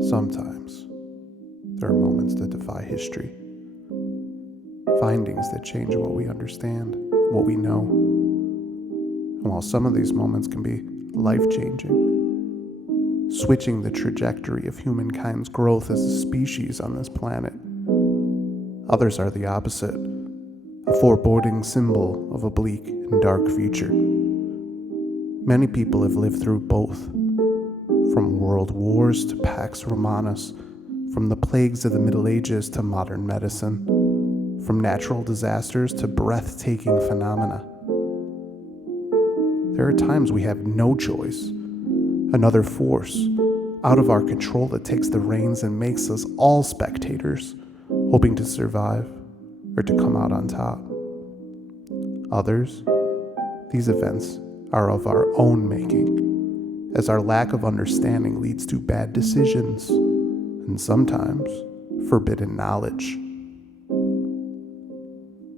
Sometimes, there are moments that defy history. Findings that change what we understand, what we know. And while some of these moments can be life-changing, switching the trajectory of humankind's growth as a species on this planet, others are the opposite, a foreboding symbol of a bleak and dark future. Many people have lived through both, from world wars to Pax Romanus, from the plagues of the Middle Ages to modern medicine, from natural disasters to breathtaking phenomena. There are times we have no choice, another force out of our control that takes the reins and makes us all spectators, hoping to survive or to come out on top. Others, these events are of our own making, as our lack of understanding leads to bad decisions and sometimes forbidden knowledge.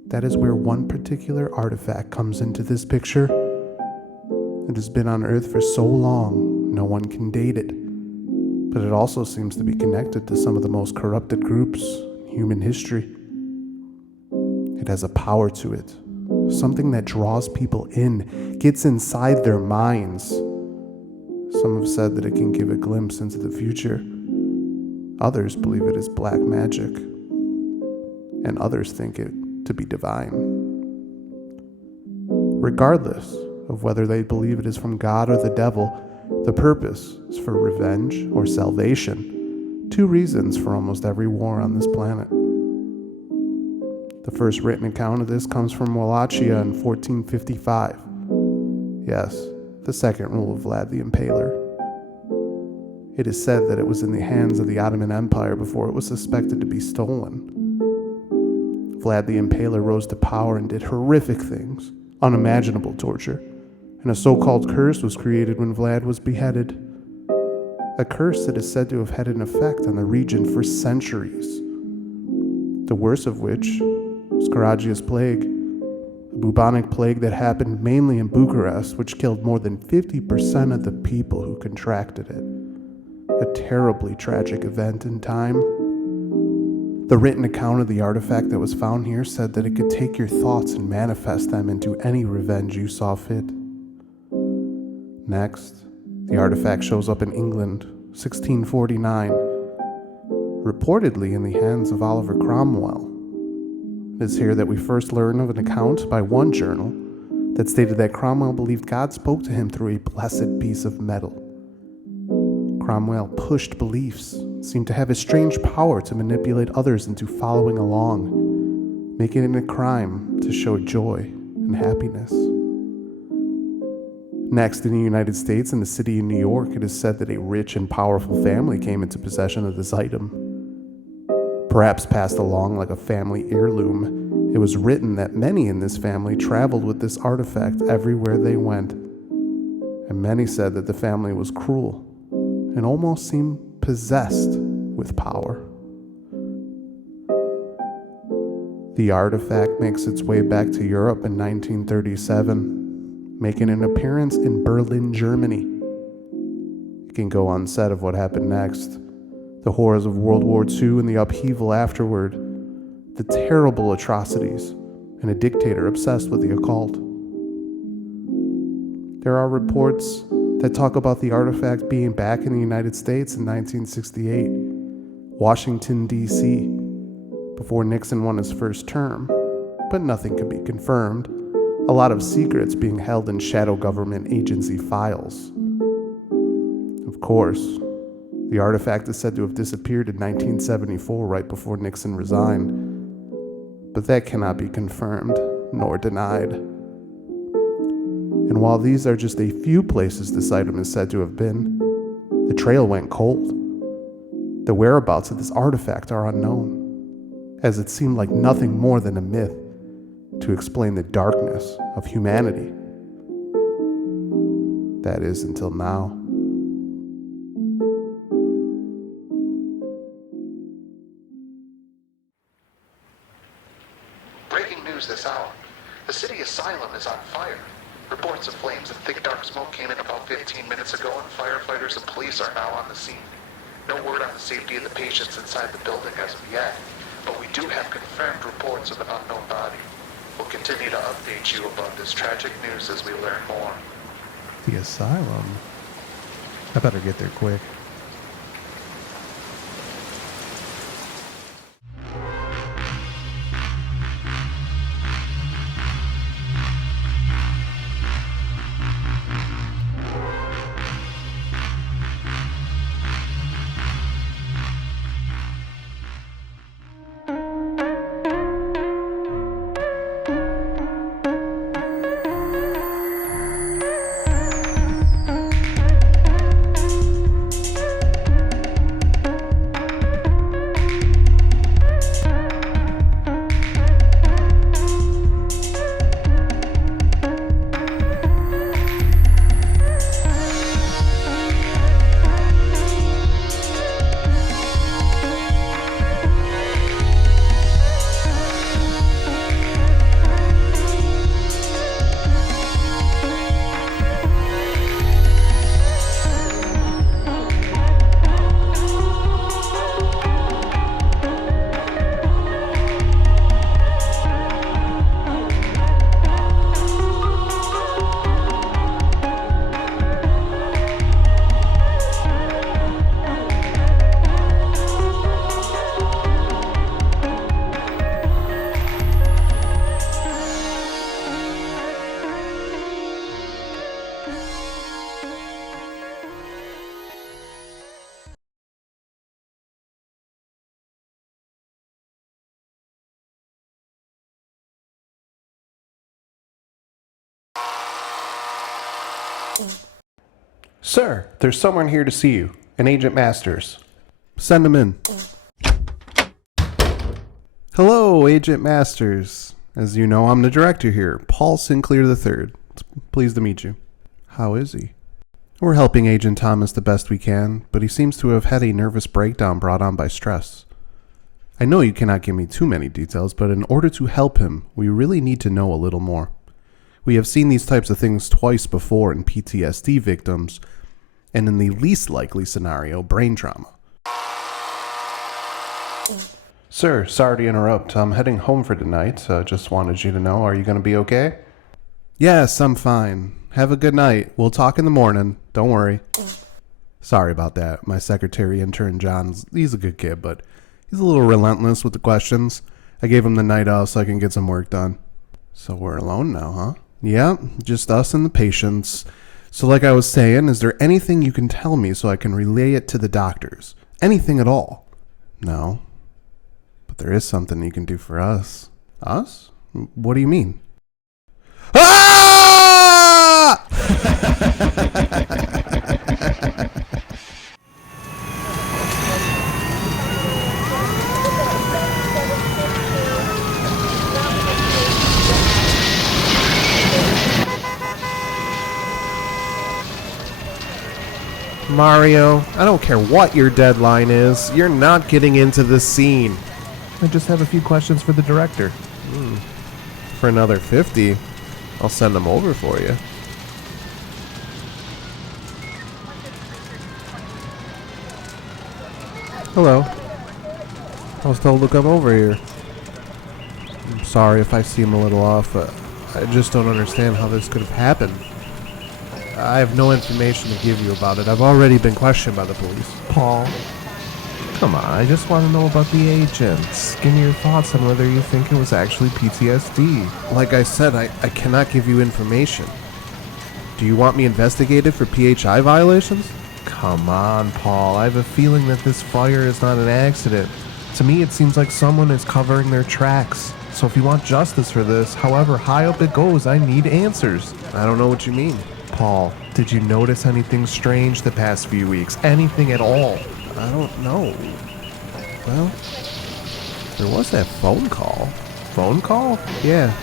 That is where one particular artifact comes into this picture. It has been on Earth for so long, no one can date it, but it also seems to be connected to some of the most corrupted groups in human history. It has a power to it, something that draws people in, gets inside their minds. Some have said that it can give a glimpse into the future. Others believe it is black magic, and others think it to be divine. Regardless of whether they believe it is from God or the devil, the purpose is for revenge or salvation, two reasons for almost every war on this planet. The first written account of this comes from Wallachia in 1455. Yes, the second rule of Vlad the Impaler. It is said that it was in the hands of the Ottoman Empire before it was suspected to be stolen. Vlad the Impaler rose to power and did horrific things, unimaginable torture, and a so-called curse was created when Vlad was beheaded. A curse that is said to have had an effect on the region for centuries. The worst of which was Karagias plague, a bubonic plague that happened mainly in Bucharest, which killed more than 50% of the people who contracted it. A terribly tragic event in time. The written account of the artifact that was found here said that it could take your thoughts and manifest them into any revenge you saw fit. Next, the artifact shows up in England, 1649, reportedly in the hands of Oliver Cromwell. It is here that we first learn of an account by one journal that stated that Cromwell believed God spoke to him through a blessed piece of metal. Cromwell pushed beliefs, seemed to have a strange power to manipulate others into following along, making it a crime to show joy and happiness. Next, in the United States, in the city of New York, it is said that a rich and powerful family came into possession of this item. Perhaps passed along like a family heirloom, it was written that many in this family traveled with this artifact everywhere they went. And many said that the family was cruel and almost seemed possessed with power. The artifact makes its way back to Europe in 1937, making an appearance in Berlin, Germany. It can go unsaid of what happened next. The horrors of World War II and the upheaval afterward, the terrible atrocities, and a dictator obsessed with the occult. There are reports that talk about the artifact being back in the United States in 1968, Washington, D.C., before Nixon won his first term, but nothing can be confirmed. A lot of secrets being held in shadow government agency files. Of course, the artifact is said to have disappeared in 1974, right before Nixon resigned, but that cannot be confirmed nor denied. And while these are just a few places this item is said to have been, the trail went cold. The whereabouts of this artifact are unknown, as it seemed like nothing more than a myth to explain the darkness of humanity. That is, until now. Breaking news this hour. The city asylum is on fire. Reports of flames and thick dark smoke came in about 15 minutes ago, and firefighters and police are now on the scene. No word on the safety of the patients inside the building as of yet, but we do have confirmed reports of an unknown body. We'll continue to update you about this tragic news as we learn more. The asylum? I better get there quick. Sir, there's someone here to see you. An Agent Masters. Send him in. Hello, Agent Masters. As you know, I'm the director here, Paul Sinclair III. It's pleased to meet you. How is he? We're helping Agent Thomas the best we can, but he seems to have had a nervous breakdown brought on by stress. I know you cannot give me too many details, but in order to help him, we really need to know a little more. We have seen these types of things twice before in PTSD victims, and in the least likely scenario, brain trauma. Sir, sorry to interrupt. I'm heading home for tonight. Just wanted you to know, are you going to be okay? Yes, I'm fine. Have a good night. We'll talk in the morning. Don't worry. Sorry about that. My secretary intern, he's a good kid, but he's a little relentless with the questions. I gave him the night off so I can get some work done. So we're alone now, huh? Yeah, just us and the patients. So like I was saying, is there anything you can tell me so I can relay it to the doctors? Anything at all? No. But there is something you can do for us. Us? What do you mean? Ah! Mario, I don't care what your deadline is. You're not getting into this scene. I just have a few questions for the director. For another 50, I'll send them over for you. Hello. I was told to come over here. I'm sorry if I seem a little off. I just don't understand how this could have happened. I have no information to give you about it. I've already been questioned by the police. Paul, come on. I just want to know about the agents. Give me your thoughts on whether you think it was actually PTSD. Like I said, I cannot give you information. Do you want me investigated for PHI violations? Come on, Paul. I have a feeling that this fire is not an accident. To me, it seems like someone is covering their tracks. So if you want justice for this, however high up it goes, I need answers. I don't know what you mean. Paul, did you notice anything strange the past few weeks? Anything at all? I don't know. Well, there was that phone call. Phone call? Yeah.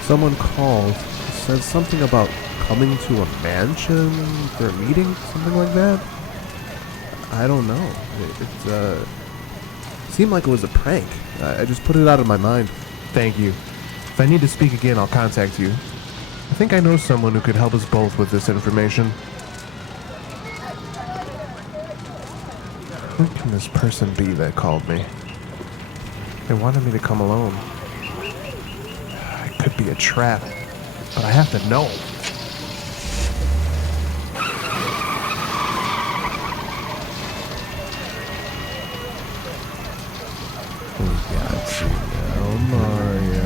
Someone called. Said something about coming to a mansion for a meeting, something like that. I don't know. It seemed like it was a prank. I just put it out of my mind. Thank you. If I need to speak again, I'll contact you. I think I know someone who could help us both with this information. Who can this person be that called me? They wanted me to come alone. It could be a trap, but I have to know. We got you now, Mario.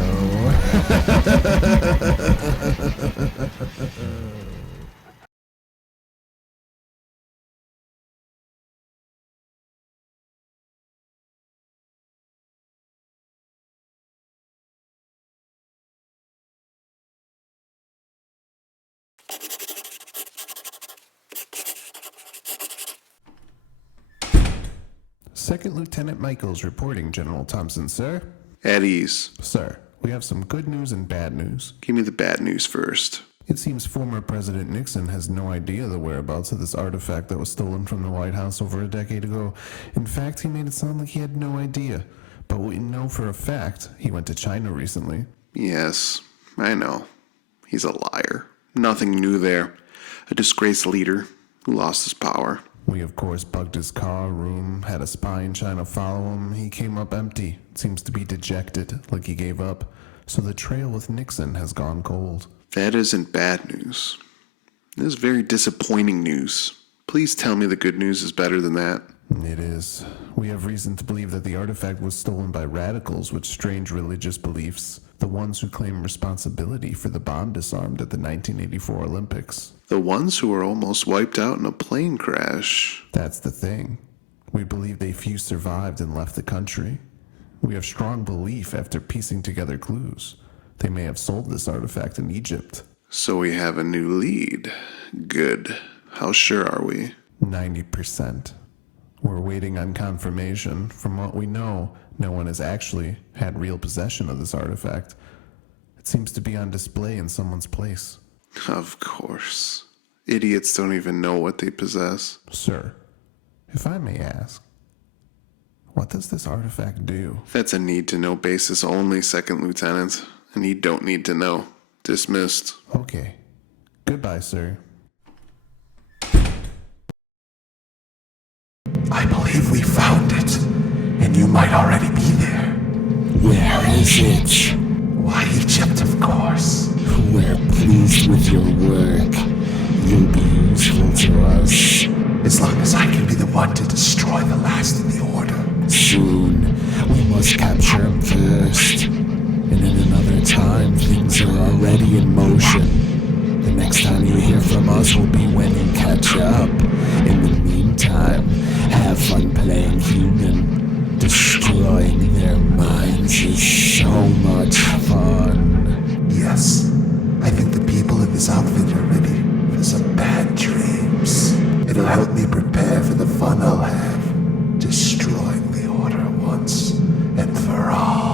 Second Lieutenant Michaels reporting, General Thompson, sir. At ease. Sir, we have some good news and bad news. Give me the bad news first. It seems former President Nixon has no idea the whereabouts of this artifact that was stolen from the White House over a decade ago. In fact, he made it sound like he had no idea. But we know for a fact he went to China recently. Yes, I know. He's a liar. Nothing new there. A disgraced leader who lost his power. We, of course, bugged his car, room, had a spy in China follow him. He came up empty. Seems to be dejected, like he gave up. So the trail with Nixon has gone cold. That isn't bad news. It is very disappointing news. Please tell me the good news is better than that. It is. We have reason to believe that the artifact was stolen by radicals with strange religious beliefs. The ones who claim responsibility for the bomb disarmed at the 1984 Olympics. The ones who were almost wiped out in a plane crash. That's the thing. We believe they few survived and left the country. We have strong belief after piecing together clues. They may have sold this artifact in Egypt. So we have a new lead. Good. How sure are we? 90%. We're waiting on confirmation. From what we know, no one has actually had real possession of this artifact. It seems to be on display in someone's place. Of course. Idiots don't even know what they possess. Sir, if I may ask, what does this artifact do? That's a need-to-know basis only, Second Lieutenant. And you don't need to know. Dismissed. Okay. Goodbye, sir. I believe we found it, and you might already be there. Where is it? Why, Egypt, of course. We're pleased with your work. You'll be useful to us. As long as I can be the one to destroy the last of the Order. Soon, we must capture him first. And in another time, things are already in motion. The next time you hear from us will be when you catch up. In the meantime, have fun playing human. Destroying their minds is so much fun. Yes, I think the people in this outfit are ready for some bad dreams. It'll help me prepare for the fun I'll have. Destroying the Order once and for all.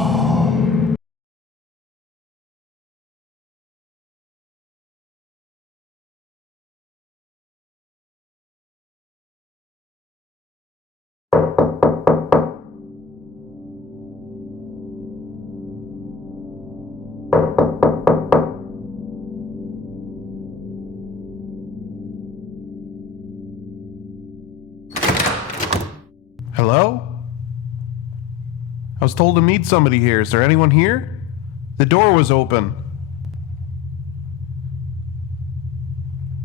Hello? I was told to meet somebody here. Is there anyone here? The door was open.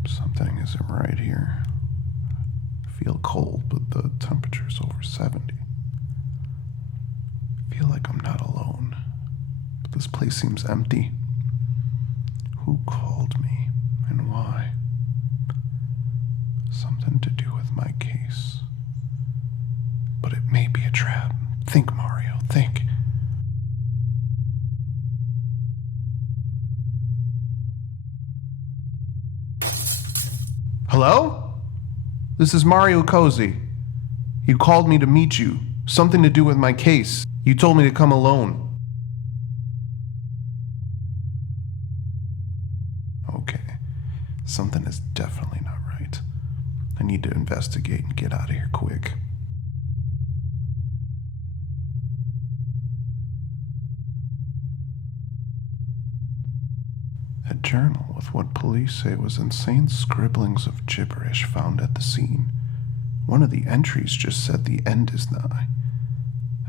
Something isn't right here. I feel cold, but the temperature's over 70. I feel like I'm not alone, but this place seems empty. Who called me and why? Something to do with my case. But it may be a trap. Think, Mario, think. Hello? This is Mario Cozzi. You called me to meet you. Something to do with my case. You told me to come alone. Okay. Something is definitely not right. I need to investigate and get out of here quick. A journal with what police say was insane scribblings of gibberish found at the scene. One of the entries just said the end is nigh.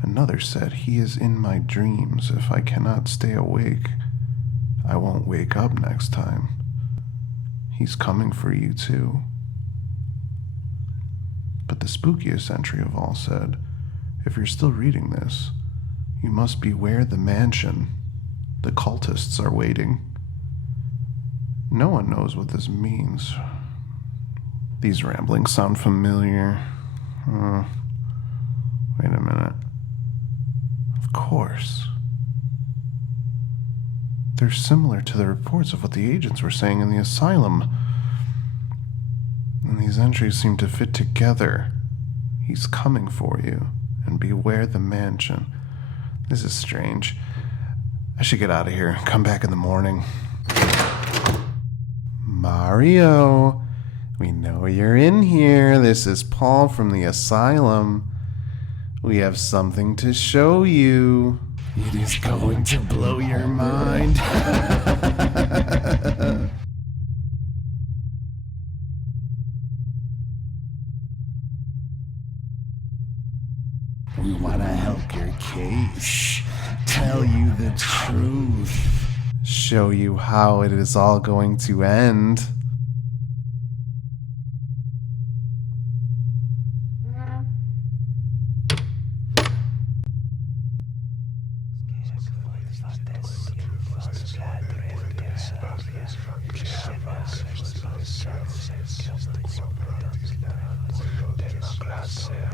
Another said, he is in my dreams. If I cannot stay awake, I won't wake up next time. He's coming for you too. But the spookiest entry of all said, if you're still reading this, you must beware the mansion. The cultists are waiting. No one knows what this means. These ramblings sound familiar. Wait a minute. Of course. They're similar to the reports of what the agents were saying in the asylum. And these entries seem to fit together. He's coming for you, and beware the mansion. This is strange. I should get out of here. Come back in the morning. Mario, we know you're in here. This is Paul from the asylum. We have something to show you. It is going to blow your mind. We want to help your case. Tell you the truth. Show you how it is all going to end. Democracia,